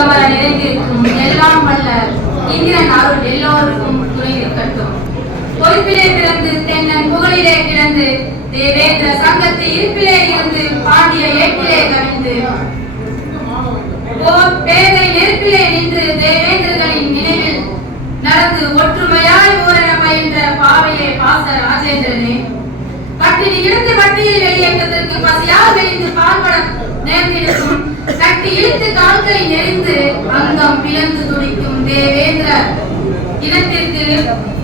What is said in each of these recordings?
இங்கவர நிறைந்திருக்கும் எல்லாம் வல்ல இந்திரன் அருள் எல்லோருக்கும் துணை இருக்கட்டும். பொறுப்பிலே பிறந்து தென்னன் புகழிலே கிடந்து தேவேந்திர சங்கத்து இருப்பிலே இருந்து பாண்டிய ஏட்டிலே கவிழ்ந்து ஓர் பேதை நெருப்பிலே நின்று தேவேந்திரர்களின் நினைவில் நடந்து ஒற்றுமையாய் ஓரென பயின்ற பாவையே பாச ராஜேந்திரனே, பட்டினி இழுத்து பட்டியில் வெளியேற்றத்திற்கு பசியால் வெளிந்து பால்பட நேர்ந்திருக்கும் கட்டி இழுத்து கால்களை நெறிந்து அங்கம் பிளந்து துடிக்கும் தேவேந்திர இனத்திற்கு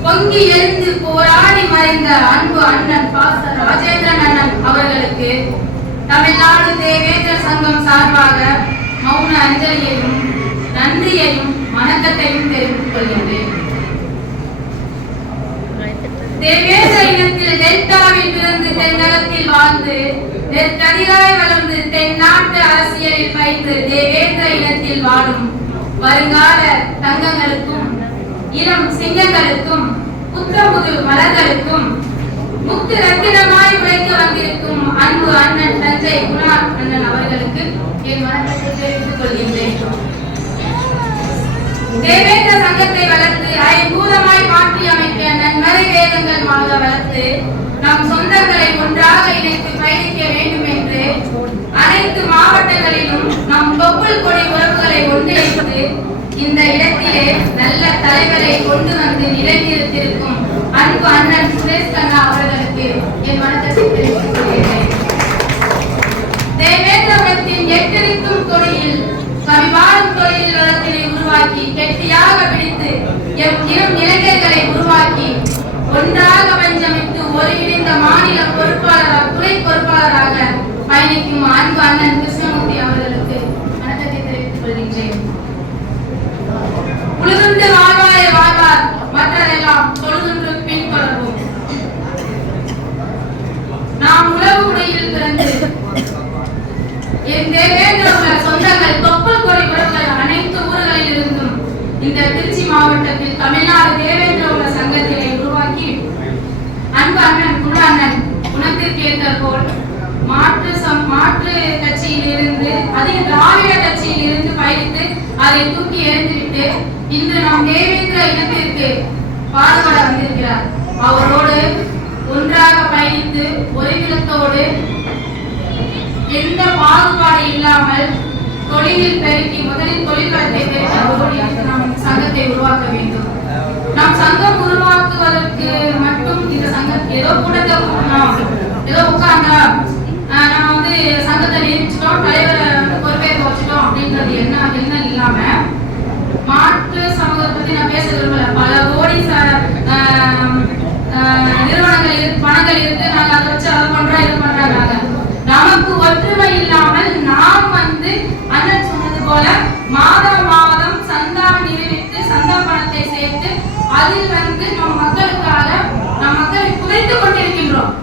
பொங்கி எழுந்து போராடி மறைந்த அன்பு அண்ணன் பாச ராஜேந்திரன் அண்ணன் அவர்களுக்கு தமிழ்நாடு தேவேந்திர சங்கம் சார்பாக மௌன அஞ்சலியையும் நன்றியையும் வணக்கத்தையும் தெரிவித்துக் கொள்கின்றேன். தேவேந்திர இனத்தில் டெல்டாவில் பிறந்து தென்னகத்தில் வாழ்ந்து நெற்கதிராய் வளர்ந்து தென்னாட்டு அரசியலில் வைத்து தேவேந்திர இனத்தில் வாழும் வருங்கால தங்கங்களுக்கும் இளம் சிங்கங்களுக்கும் புத்தமுது மலர்களுக்கும் முத்து ரத்தினமாய் உழைக்க வந்திருக்கும் அன்பு அண்ணன் தஞ்சை குணார் அண்ணன் அவர்களுக்கு என் வணக்கத்தை தெரிவித்துக் கொள்கின்றேன். தேவேந்திர சங்கத்தை வளர்த்து ஐம்பூதமாய் மாற்றி அமைக்க நன்மறை வேதங்கள் வாங்க வளர்த்து நம் சொந்தங்களை ஒன்றாக இணைத்து பயணிக்க வேண்டும் என்று அனைத்து மாவட்டங்களிலும் நம் தொப்புள் கொடி உறவுகளை ஒன்றிணைத்து இந்த இடத்திலே நல்ல தலைவரை கொண்டு வந்து நிறைநிறுத்திருக்கும் அன்பு அண்ணன் சுரேஷ் கண்ணா அவர்களுக்கு என் வணக்கத்தை தெரிவித்துக் கொள்கிறேன். தேவேந்திரபுரத்தின் எட்டரிக்கும் கொடியில் கவிவாழும் தொழில் வளத்தினை உருவாக்கி கெட்டியாக பிடித்து எம் இளம் இளைஞர்களை உருவாக்கி ஒன்றாக பஞ்சமித்து ஒருங்கிணைந்த மாநில பொறுப்பாளராக துணை பொறுப்பாளராக பயணிக்கும் அன்பு அண்ணன் கிருஷ்ணமூர்த்தி அவர்களுக்கு வணக்கத்தை தெரிவித்துக் கொள்கின்றேன். உழுதுண்டு வாழ்வாய வாழ்வார் மற்றதெல்லாம் தொழுதுண்டு பின்தொடர்வோம். நாம் உழவு உடையில் பிறந்து என் தேவேந்திர சொந்தங்கள் தொப்புள் கொடி உறவுகள் அனைத்து ஊர்களில் இருந்தும் இந்த திருச்சி மாவட்டத்தில் தமிழ்நாடு தேவேந்திர உள்ள சங்கத்தினை உருவாக்கி அன்பு அண்ணன் குணாண்ணன் குணத்திற்கு ஏற்ற போல் மாற்று கட்சியில் இருந்து அதிக திராவிட கட்சியில் இருந்து பயணித்து அதை தூக்கி எறிந்துவிட்டு இன்று நாம் தேவேந்திர இனத்திற்கு பாடுபட வந்திருக்கிறார். அவரோடு ஒன்றாக பயணித்து ஒருமிதத்தோடு எந்த பாகுபாடு இல்லாமல் தொழிலில் பெருக்கி முதலில் தொழில் வளத்தை பெருக்கி நாம் சங்கத்தை உருவாக்க வேண்டும். நாம் சங்கம் உருவாக்குவதற்கு மட்டும் இந்த சங்கம் ஏதோ கூட்டத்தை ஏதோ உட்கார்ந்தா நம்ம வந்து சங்கத்தை நியமிச்சிட்டோம், தலைவரை பொறுப்பேற்க வச்சுட்டோம் அப்படின்றது என்ன இல்லாம மாற்று சமூகத்தை பத்தி நான் பேச விரும்பல. பல கோடி நிறுவனங்கள் இருக்கு, பணங்கள் இருக்கு, நாங்க அதை வச்சு அதை பண்றோம் இது பண்றாங்க. நமக்கு ஒற்றுமை இல்லாமல் நாம் வந்து அண்ணன் சொன்னது போல மாதம் மாதம் சந்தா நிறைவேற்றி சந்தா பணத்தை சேர்த்து அதில் வந்து நம் மக்களுக்காக நம் மக்களை புதைத்துக் கொண்டிருக்கின்றோம்.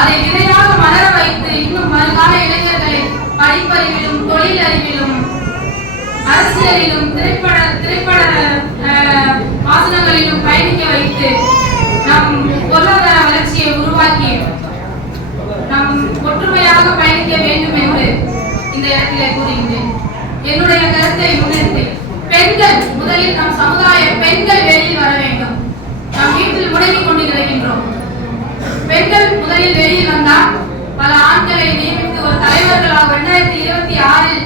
அதை விரைவாக மலர வைத்து இன்னும் வருங்கால இளைஞர்களை படிப்பறிவிலும் தொழில் அறிவிலும் அரசியலிலும் திரைப்பட வாசனங்களிலும் பயணிக்க வைத்து நம் பொருளாதார வளர்ச்சியை உருவாக்கி நாம் ஒற்றுமையாக பயணிக்க வேண்டும் என்று இந்த இடத்திலே கூறுகின்றேன். என்னுடைய கருத்தை முன்னிறுத்தி பெண்கள் முதலில் நம் சமுதாய பெண்கள் வெளியில் வர வேண்டும். நாம் வீட்டில் முடங்கிக் கொண்டு கிடக்கின்றோம். பெண்கள் முதலில் வெளியில் வந்தால் பல ஆண்களை நியமித்து ஒரு தலைவர்களாக 2026